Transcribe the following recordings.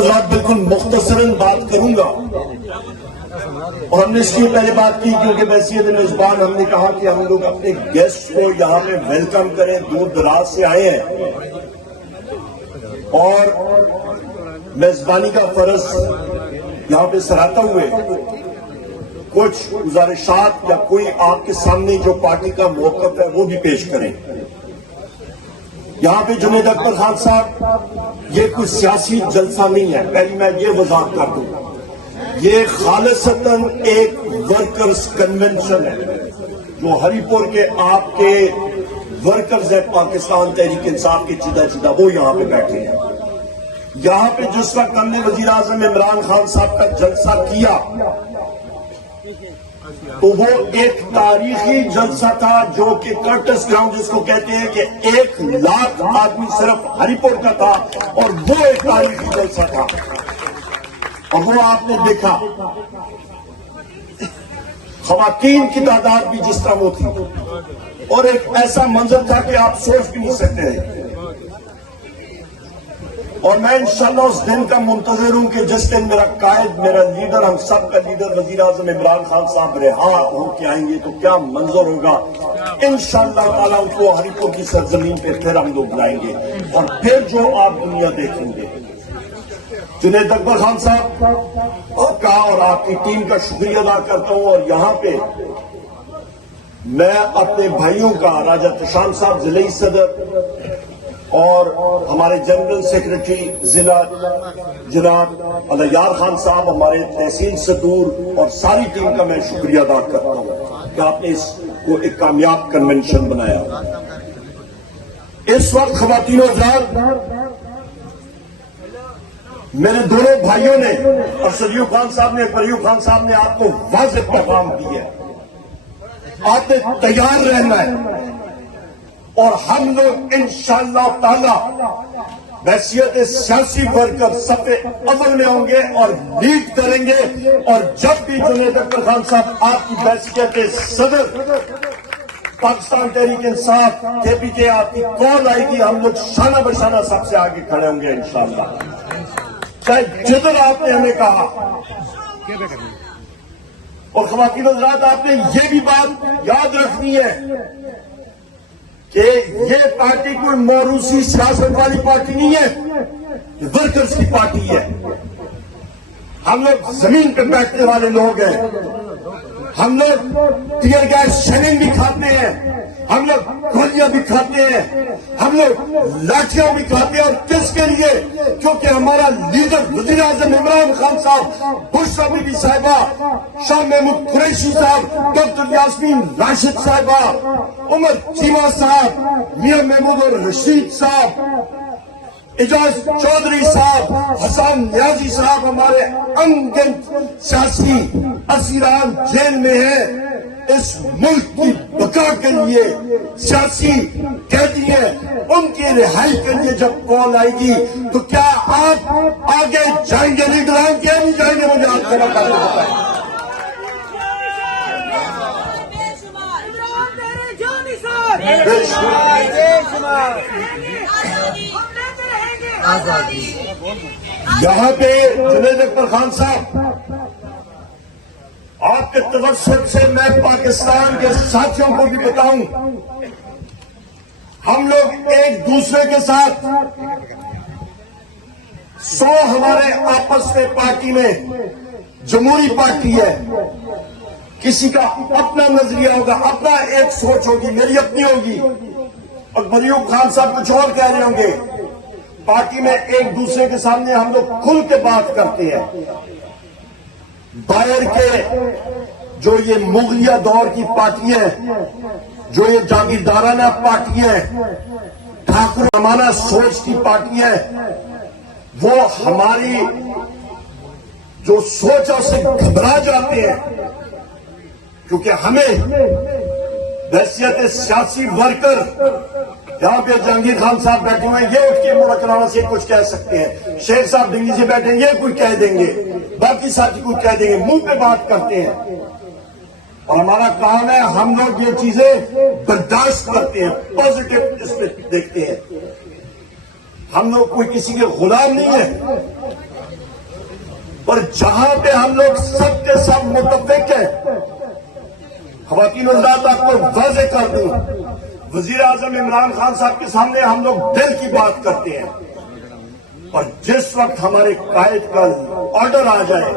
حضرات بالکل مختصراً بات کروں گا، اور ہم نے اس لیے پہلے بات کی کیونکہ بحیثیت میزبان ہم نے کہا کہ ہم لوگ اپنے گیسٹ کو یہاں پہ ویلکم کریں، دور دراز سے آئے ہیں اور میزبانی کا فرض یہاں پہ سراہتے ہوئے کچھ گزارشات یا کوئی آپ کے سامنے جو پارٹی کا موقف ہے وہ بھی پیش کریں۔ یہاں پہ جنید اکبر خان صاحب، یہ کوئی سیاسی جلسہ نہیں ہے، پہلی میں یہ وضاحت کر دوں، یہ خالصتاً ایک ورکرز کنونشن ہے جو ہری پور کے آپ کے ورکرز ہیں، پاکستان تحریک انصاف کے چیدہ وہ یہاں پہ بیٹھے ہیں۔ یہاں پہ جس وقت ہم نے وزیر اعظم عمران خان صاحب کا جلسہ کیا تو وہ ایک تاریخی جلسہ تھا جو کہ کرٹس گراؤنڈ جس کو کہتے ہیں کہ 1,00,000 آدمی صرف ہری پور کا تھا، اور وہ ایک تاریخی جلسہ تھا اور وہ آپ نے دیکھا خواتین کی تعداد بھی جس طرح وہ تھی، اور ایک ایسا منظر تھا کہ آپ سوچ بھی نہیں سکتے ہیں۔ اور میں انشاءاللہ اس دن کا منتظر ہوں کہ جس دن میرا قائد، میرا لیڈر، ہم سب کا لیڈر وزیر اعظم عمران خان صاحب رہا ہو کے آئیں گے تو کیا منظر ہوگا۔ انشاءاللہ تعالیٰ ان کو ہری پور کی سرزمین پہ پھر ہم لوگ لائیں گے اور پھر جو آپ دنیا دیکھیں گے۔ جنید اکبر خان صاحب کا اور آپ کی ٹیم کا شکریہ ادا کرتا ہوں، اور یہاں پہ میں اپنے بھائیوں کا راجہ تشان صاحب ضلعی صدر اور ہمارے جنرل سیکرٹری ضلع جناب علیار خان صاحب، ہمارے تحصیل صدور اور ساری ٹیم کا میں شکریہ ادا کرتا ہوں کہ آپ نے اس کو ایک کامیاب کنونشن بنایا۔ اس وقت خواتین و حضرات، میرے دونوں بھائیوں نے اور سریو خان صاحب نے، پریو خان صاحب نے آپ کو واضح پیغام دی ہے، آپ نے تیار رہنا ہے، اور ہم لوگ انشاءاللہ تعالی بحیثیت سیاسی ورکر صف اول میں ہوں گے اور لیڈ کریں گے، اور جب بھی جنید اکبر خان صاحب آپ کی بحیثیت صدر پاکستان تحریک انصاف KPK آپ کی کال آئے گی، ہم لوگ شانہ بشانہ سب سے آگے کھڑے ہوں گے انشاءاللہ، چاہے جدھر آپ نے ہمیں کہا۔ اور خواتین حضرات، آپ نے یہ بھی بات یاد رکھنی ہے کہ یہ پارٹی کوئی موروثی سیاست والی پارٹی نہیں ہے، یہ ورکرز کی پارٹی ہے۔ ہم لوگ زمین پہ بیٹھنے والے لوگ ہیں، ہم لوگ ٹیئر گیس شیلنگ بھی کھاتے ہیں، ہم لوگ گولیاں بھی کھاتے ہیں، ہم لوگ لاٹھیاں بھی کھاتے ہیں، اور کس کے لیے؟ کیونکہ ہمارا لیڈر وزیر اعظم عمران خان صاحب، بشرا بی بی صاحبہ، شاہ محمود قریشی صاحب، ڈاکٹر یاسمین راشد صاحبہ، عمر چیمہ صاحب، میاں محمود اور رشید صاحب، اعجاز چودھری صاحب، حسن نیازی صاحب، ہمارے انگن سیاسی اسیران جیل میں ہیں، اس ملک کی بقا کے لیے سیاسی قیدی ہیں، ان کی رہائی کے لیے جب کال آئے گی تو کیا آپ آگے جائیں گے؟ لیڈران کیا نہیں جائیں گے؟ مجھے آپ کھڑا کر کے بتائیں۔ یہاں پہ جنید اکبر خان صاحب، آپ کے توسط سے میں پاکستان کے ساتھیوں کو بھی بتاؤں، ہم لوگ ایک دوسرے کے ساتھ 100 ہمارے آپس میں پارٹی میں جمہوری پارٹی ہے، کسی کا اپنا نظریہ ہوگا، اپنا ایک سوچ ہوگی، میری اپنی ہوگی، اور مریوب خان صاحب کچھ اور کہہ رہے ہوں گے۔ پارٹی میں ایک دوسرے کے سامنے ہم لوگ کھل کے بات کرتے ہیں۔ باہر کے جو یہ مغلیہ دور کی پارٹیاں، جو یہ جاگیردارانہ پارٹیاں، ٹھاکر زمانہ سوچ کی پارٹیاں، وہ ہماری جو سوچ ہے اسے گھبرا جاتے ہیں، کیونکہ ہمیں بحیثیت سیاسی ورکر، یہاں پہ جہانگیر خان صاحب بیٹھے ہوئے ہیں، یہ اٹھ کے مڑکراوا سے کچھ کہہ سکتے ہیں، شیخ صاحب دنگی سے بیٹھے ہیں، یہ کچھ کہہ دیں گے، باقی ساتھی کچھ کہہ دیں گے، منہ پہ بات کرتے ہیں، اور ہمارا کام ہے ہم لوگ یہ چیزیں برداشت کرتے ہیں، پازیٹو اس میں دیکھتے ہیں۔ ہم لوگ کوئی کسی کے غلام نہیں ہیں، اور جہاں پہ ہم لوگ سب کے سب متفق ہیں، خواتین و حضرات آپ کو واضح کر دوں، وزیر اعظم عمران خان صاحب کے سامنے ہم لوگ دل کی بات کرتے ہیں، اور جس وقت ہمارے قائد کا آرڈر آ جائے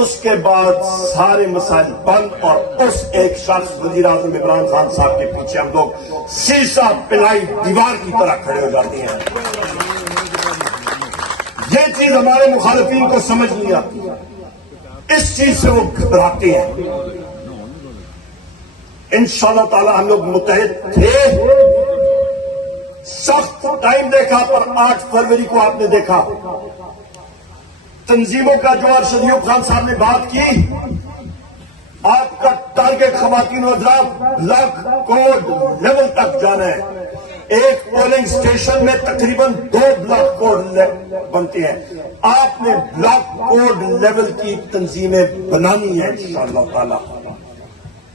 اس کے بعد سارے مسائل بند، اور اس ایک شخص وزیر اعظم عمران خان صاحب کے پیچھے ہم لوگ سیسا پلائی دیوار کی طرح کھڑے ہو جاتے ہیں۔ یہ چیز ہمارے مخالفین کو سمجھ نہیں آتی، اس چیز سے وہ گھبراتے ہیں۔ انشاءاللہ تعالی ہم لوگ متحد تھے، سخت ٹائم دیکھا، پر 8 فروری کو آپ نے دیکھا تنظیموں کا جو ارشد ایوب خان صاحب نے بات کی، آپ کا ٹارگٹ خواتین و حضرات بلاک کوڈ لیول تک جانا ہے۔ ایک پولنگ سٹیشن میں تقریباً 2 بلاک کوڈ بنتے ہیں، آپ نے بلاک کوڈ لیول کی تنظیمیں بنانی ہے انشاءاللہ تعالی،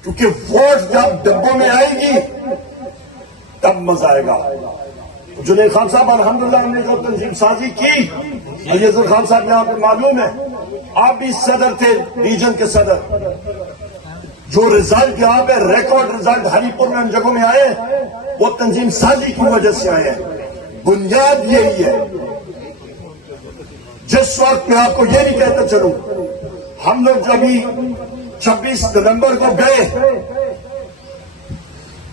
کیونکہ ووٹ جب ڈبوں میں آئے گی تب مزہ آئے گا۔ جنید خان صاحب الحمدللہ ہم نے جو تنظیم سازی کی، عزیز خان صاحب یہاں پہ معلوم ہے، آپ بھی صدر تھے، ریجن کے صدر، جو رزلٹ یہاں پہ ریکارڈ رزلٹ ہری پور میں ان جگہوں میں آئے وہ تنظیم سازی کی وجہ سے آئے ہیں۔ بنیاد یہی ہے۔ جس وقت میں آپ کو یہ نہیں کہتا چلوں، ہم لوگ جب 26 نومبر کو گئے،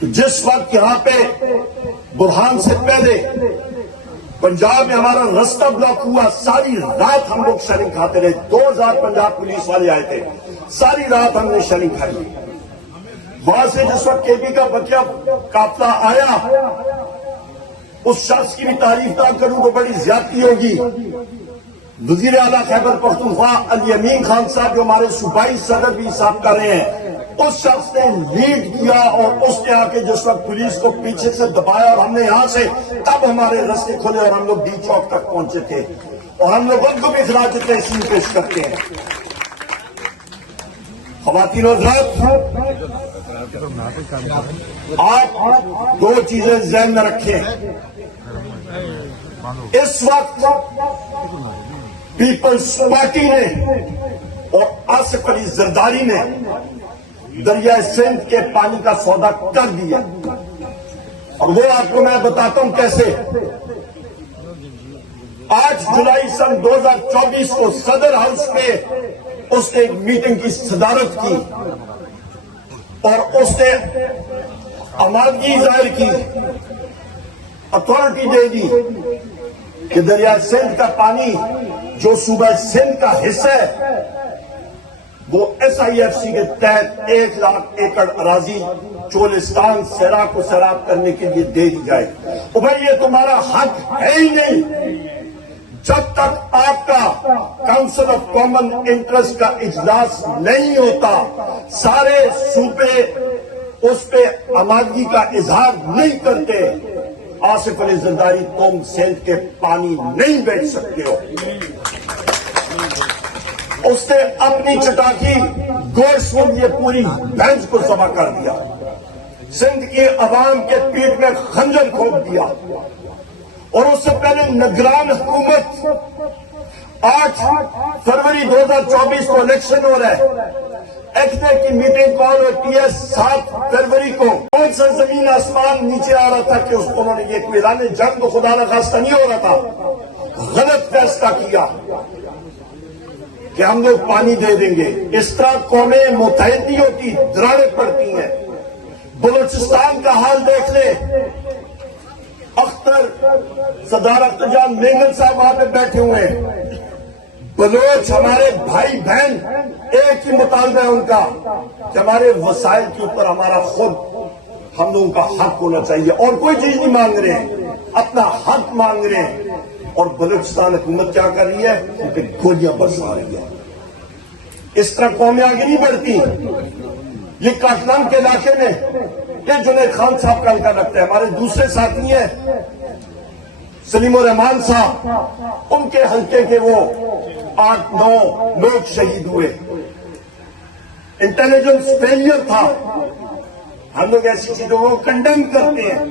جس وقت یہاں پہ برہان سے پہلے پنجاب میں ہمارا رستہ بلاک ہوا، ساری رات ہم لوگ شرنگ کھاتے رہے، 2000 پنجاب پولیس والے آئے تھے، ساری رات ہم نے شرنگ کھائی۔ وہاں سے جس وقت کے پی کا بچہ قافلہ آیا، اس شخص کی بھی تعریف نہ کروں تو بڑی زیادتی ہوگی، وزیر اعلیٰ خیبر پختونخوا علی امین خان صاحب جو ہمارے صوبائی صدر بھی صاحب کر رہے ہیں، اس شخص نے لیڈ کیا، اور اس نے آ کے جس وقت پولیس کو پیچھے سے دبایا اور ہم نے یہاں سے تب ہمارے رستے کھلے اور ہم لوگ ڈی چوک تک پہنچے تھے، اور ہم لوگ ان کو بھی خراج تحسین پیش کرتے ہیں۔ خواتین و حضرات، آپ 2 چیزیں ذہن میں رکھیں۔ اس وقت پیپلز پارٹی نے اور آصف علی زرداری نے دریائے سندھ کے پانی کا سودا کر دیا، اور وہ آپ کو میں بتاتا ہوں کیسے۔ 8 جولائی سن 2024 کو صدر ہاؤس پہ اس نے ایک میٹنگ کی صدارت کی، اور اس نے آمادگی ظاہر کی، اتھارٹی دے دی کہ دریائے سندھ کا پانی جو صوبہ سندھ کا حصہ ہے وہ ایس آئی ایف سی کے تحت 1 لاکھ ایکڑ اراضی چولستان سیرا کو سیراب کرنے کے لیے دے دی جائے۔ تو بھائی یہ تمہارا حق ہے ہی نہیں جب تک آپ کا کاؤنسل آف کامن انٹرسٹ کا اجلاس نہیں ہوتا، سارے صوبے اس پہ آمادگی کا اظہار نہیں کرتے۔ آصف علی زرداری تم سندھ کے پانی نہیں بیچ سکتے ہو۔ اس نے اپنی چٹاکی گوشت کے لیے پوری بینچ کو ذبح کر دیا، سندھ کی عوام کے پیٹ میں خنجر کھود دیا، اور اس سے پہلے نگران حکومت 8 فروری 2024 کو الیکشن ہو رہا ہے، ایکٹے کی میٹنگ کال ہوتی ہے 7 فروری کو، کون سا زمین آسمان نیچے آ رہا تھا کہ انہوں نے یہ کوئی اعلان جنگ تو خدا نخواستہ نہیں ہو رہا تھا، غلط فیصلہ کیا کہ ہم لوگ پانی دے دیں گے۔ اس طرح قومیں متحد نہیں ہوتی، دراڑیں پڑتی ہیں۔ بلوچستان کا حال دیکھ لیں، اختر سردار اختر جان مینگل صاحب وہاں پہ بیٹھے ہوئے ہیں۔ بلوچ ہمارے بھائی بہن، ایک ہی مطالبہ ہے ان کا کہ ہمارے وسائل کے اوپر ہمارا خود ہم لوگوں کا حق ہونا چاہیے، اور کوئی چیز نہیں مانگ رہے ہیں، اپنا حق مانگ رہے ہیں۔ اور بلوچستان حکومت کیا کر رہی ہے؟ کیونکہ گولیاں برسا رہی ہے۔ اس طرح قومیں آگے نہیں بڑھتی۔ یہ کاٹلان کے علاقے میں یہ جنید خان صاحب کا انکار رکھتے ہیں، ہمارے دوسرے ساتھی ہیں سلیم الرحمان صاحب، ان کے حلقے کے وہ 8-9 لوگ شہید ہوئے، انٹیلیجنس فیلئر تھا۔ ہم لوگ ایسی چیزوں کو کنڈیم کرتے ہیں۔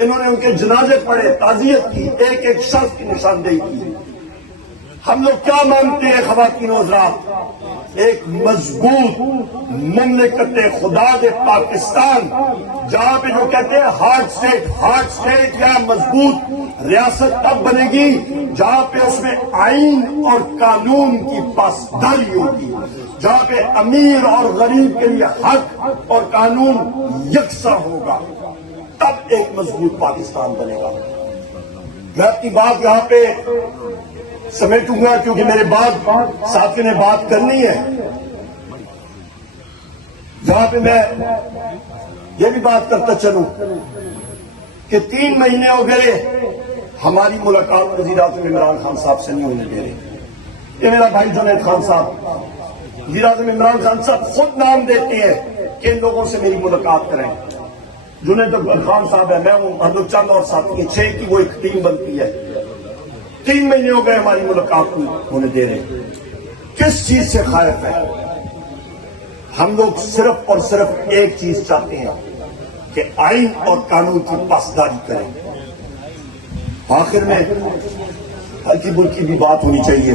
انہوں نے ان کے جنازے پڑھے، تعزیت کی، ایک ایک شخص کی نشاندہی کی۔ ہم لوگ کیا مانتے ہیں خواتین و حضرات؟ ایک مضبوط مملکت خدا دے پاکستان، جہاں پہ جو کہتے ہیں ہارڈ سٹیٹ یا مضبوط ریاست تب بنے گی جہاں پہ اس میں آئین اور قانون کی پاسداری ہوگی، جہاں پہ امیر اور غریب کے لیے حق اور قانون یکساں ہوگا، تب ایک مضبوط پاکستان بنے گا۔ میں اپنی بات یہاں پہ سمیٹوں گا کیونکہ میرے بعد ساتھی نے بات کرنی ہے۔ یہاں پہ میں یہ بھی بات کرتا چلوں کہ 3 مہینے ہو گئے ہماری ملاقات وزیر اعظم عمران خان صاحب سے نہیں ہونے دے رہے۔ یہ میرا بھائی جنید خان صاحب، وزیر اعظم عمران خان صاحب خود نام دیتے ہیں کہ ان لوگوں سے میری ملاقات کریں۔ جنید خان صاحب ہے، میں ہوں، ہم لوگ چند اور ساتھی ہیں، 6 کی وہ ایک ٹیم بنتی ہے۔ 3 مہینے ہو گئے ہماری ملاقات ہونے دے رہے۔ کس چیز سے خائف ہے؟ ہم لوگ صرف اور صرف ایک چیز چاہتے ہیں کہ آئین اور قانون کی پاسداری کریں۔ آخر میں ہلکی بلکی بھی بات ہونی چاہیے۔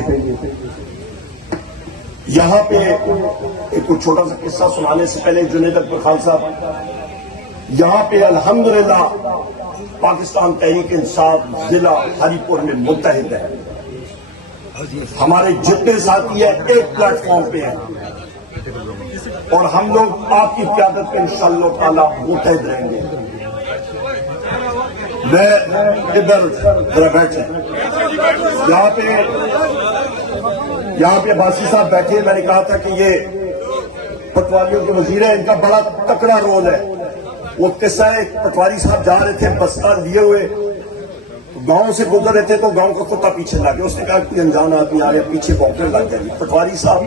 یہاں پہ ایک چھوٹا سا قصہ سنانے سے پہلے جنید اکبر خان صاحب، یہاں پہ الحمدللہ پاکستان تحریک انصاف ضلع ہری پور میں متحد ہے۔ ہمارے جتنے ساتھی ہیں ایک پلیٹ فارم پہ ہیں اور ہم لوگ آپ کی قیادت میں انشاءاللہ تعالی متحد رہیں گے۔ میں ادھر ذرا بیٹھے، یہاں پہ باسی صاحب بیٹھے، میں نے کہا تھا کہ یہ پٹواریوں کے وزیر ہیں، ان کا بڑا تکڑا رول ہے۔ وہ قصہ ہے، پٹواری صاحب جا رہے تھے بستہ لیے ہوئے، گاؤں سے گزر رہے تھے تو گاؤں کا کتا پیچھے لگ گیا، اس نے کہا کہ انجان آدمی آ رہے پیچھے بھونکنے لگ گئے۔ پٹواری صاحب